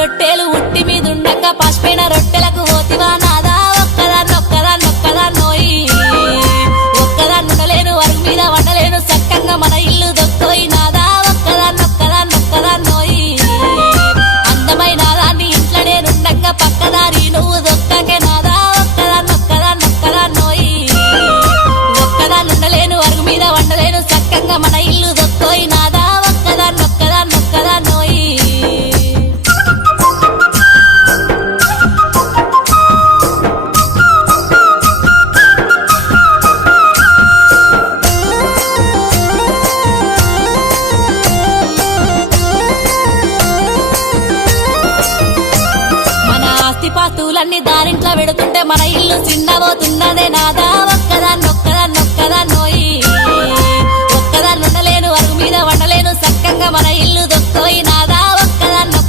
రొట్టెలు ఉట్టి మీదుండక పసిపోయిన రొట్టెలకు పోతివా నాదా ఒక్కదాన్నోయి ఒక్కదాన్నుండలేను అరుగు మీద వండలేను సక్కంగా మన ఇల్లు దొక్కోయి నాదా ఒక్కదాన్నోయి అందమైన దాన్ని ఇంట్లో నేనుండగా పక్కదారి నువ్వు దొక్కకే నాదా ఒక్కదాన్నోయి ఒక్కదాన్నుండలేను అరుగు మీద వండలేను సక్కంగా మన ఇల్లు దొక్కోయి నాదా ఒక్కదాన్నోయి పాస్తులన్నీ దారింట్లో పెడుతుంటే మన ఇల్లు చిన్నబోతున్నదే నాదా ఒక్కదాన్నొక్కదాన్నొక్కదాన్నో